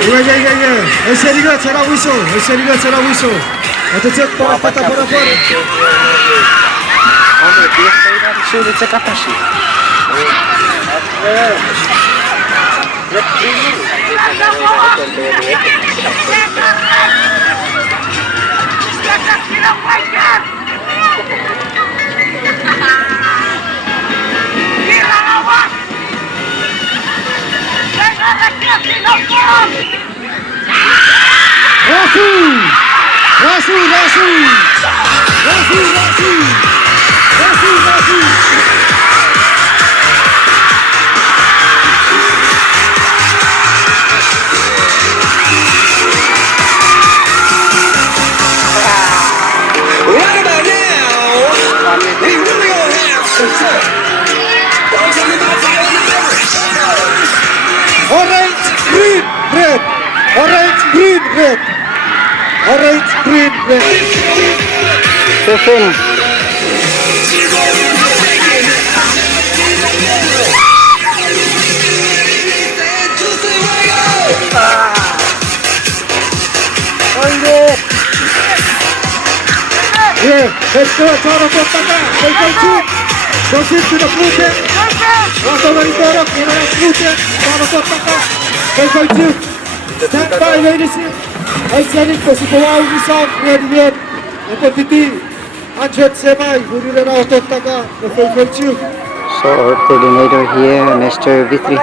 Yeah. SNHS-가 잘하고 있어. SNHS-가 잘하고 있어. 어떻게 빠따. Sulit sa katas eh. Orange, green, red. 15. Yeah, let's go. Tara po taka. Welcome to. Proceed to the blue tent. Automatic door up. Blue tent. Tara po taka. Welcome to. Stand by, ladies. Exciting po si Kuya Isang. Red. Empathy. 100 semi. Huli na auto taka. Welcome to. So our coordinator here, Mr. Vitri.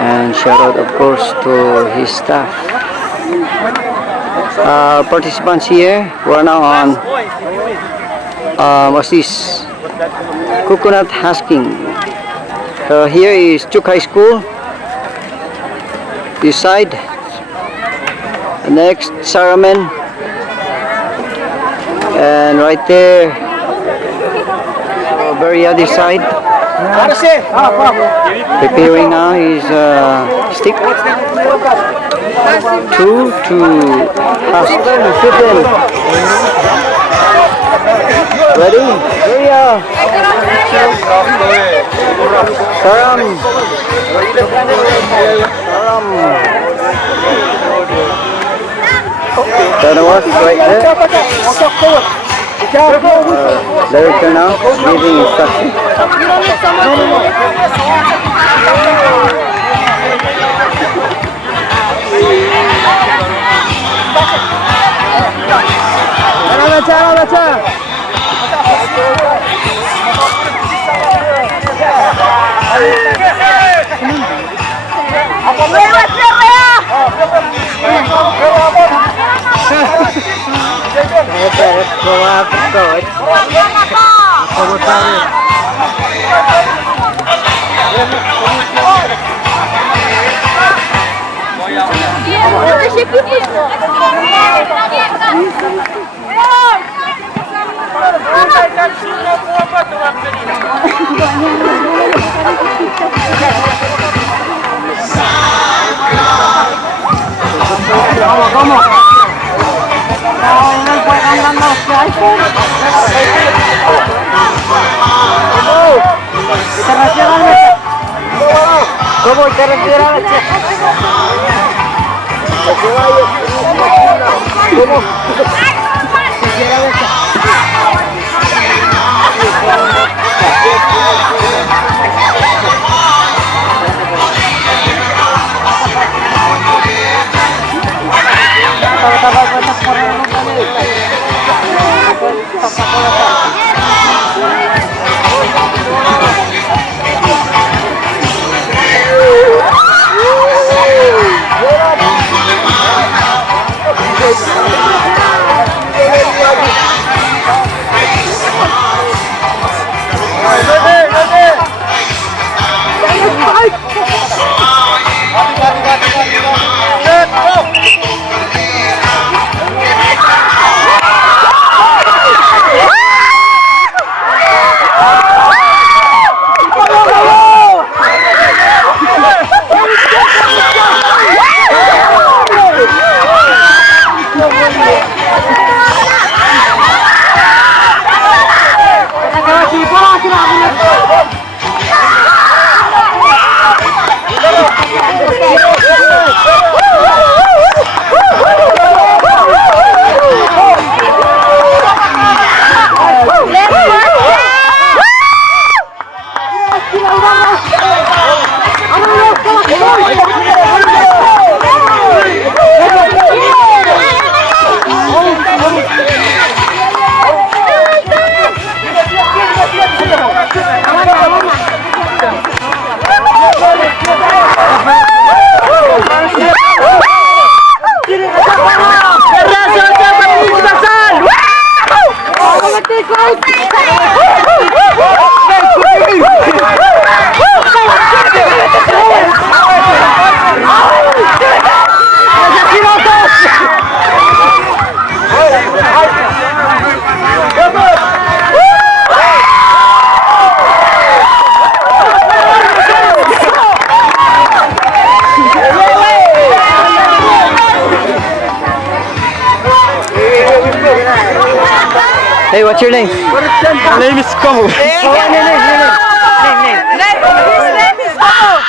And shout out of course to his staff. Participants here who are now on what's this? Coconut husking. Here is Chuuk High School. This side. Next Saramen. And right there, very other side. Preparing now his stick. 2 to husk. Ready? Kuya. Saram. That was right there. Director now giving instruction. what's your name? My name is Komo. Name.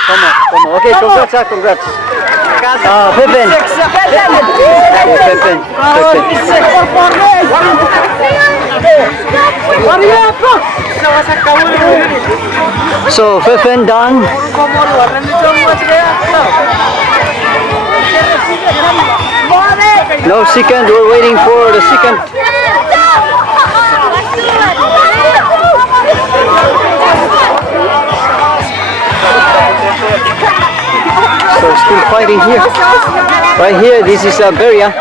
Come on. Okay, congrats. Pippin. So, Pippin done. No second, we're waiting for the second. So still fighting here. Right here, this is Beria,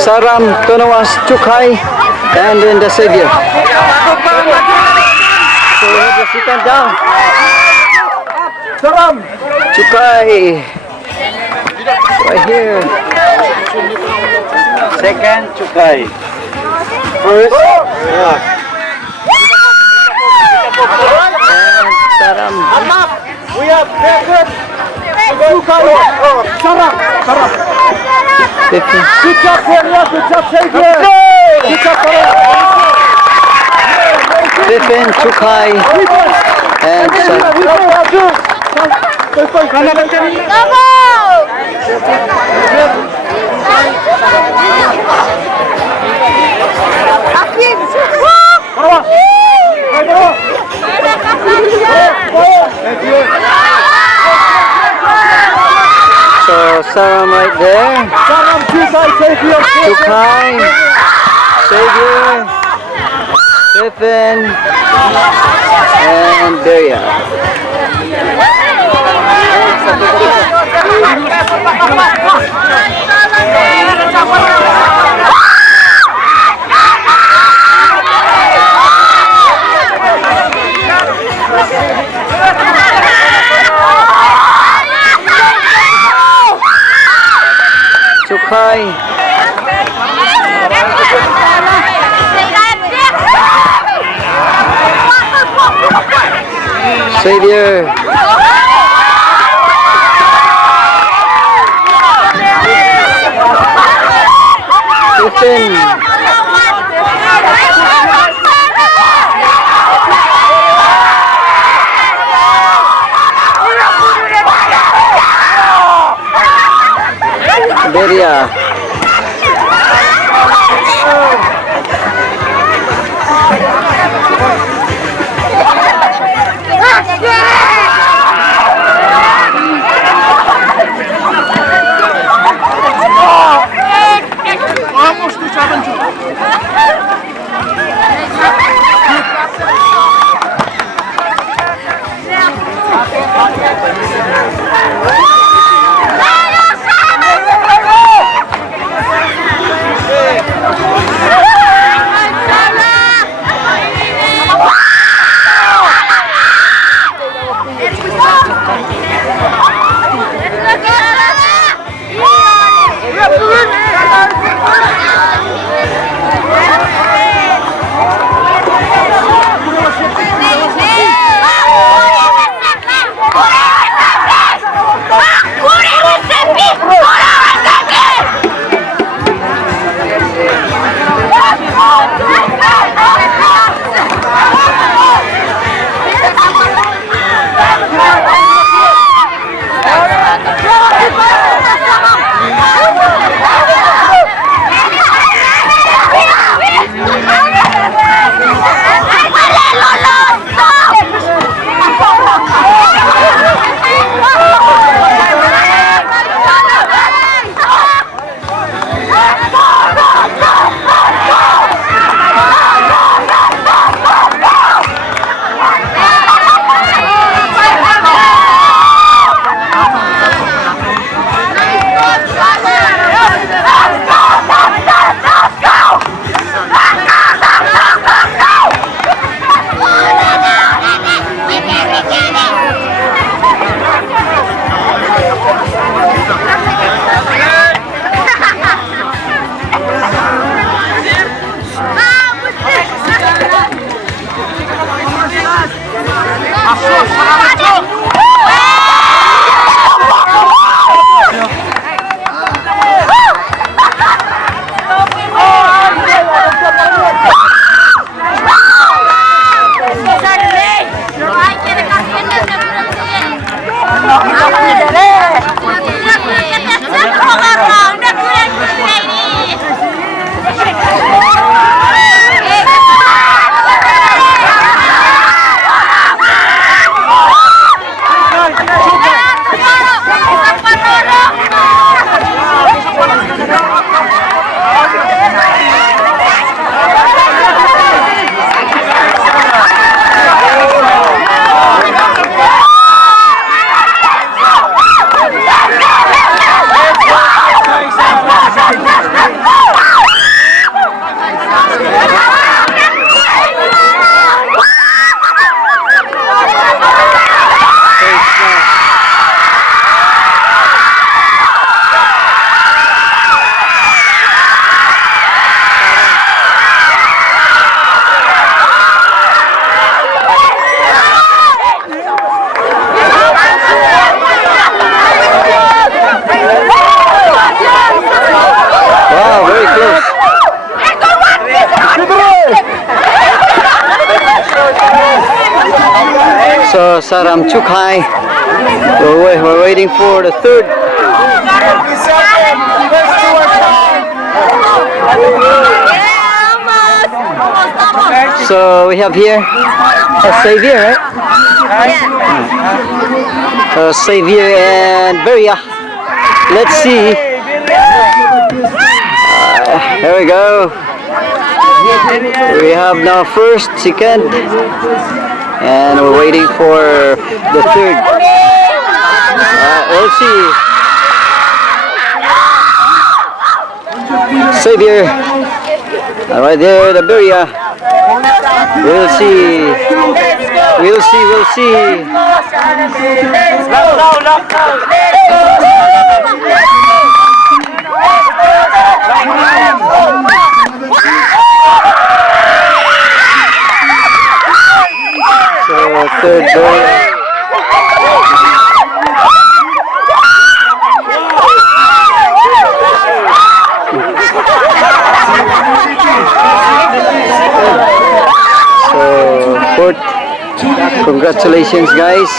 Saram, Tonowas, Chuuk, and then the Savior. So we have the second down. Saram. Chuuk, right here. Second, Chuuk. First, And Saram. We have Beckham. Saram. Pippin. Good job, Korea. Good job, Xavier. Good job, Korea. Pippin, Chuuk, and Saram. So Saram right there. Saram, Chuuk, Xavier. Chuuk, Savior, Pippin, and Beria. Chuuk, Savior, Pippin, Beria. Saram Chuuk. We're waiting for the third. So we have here a Savior, right? Savior and Beria. Let's see. Here we go. We have now first, second, and we're waiting for the third. We'll see. Savior. Right there, the Beria. We'll see. We'll see. We'll see. So third Beria. So fourth. Congratulations, guys.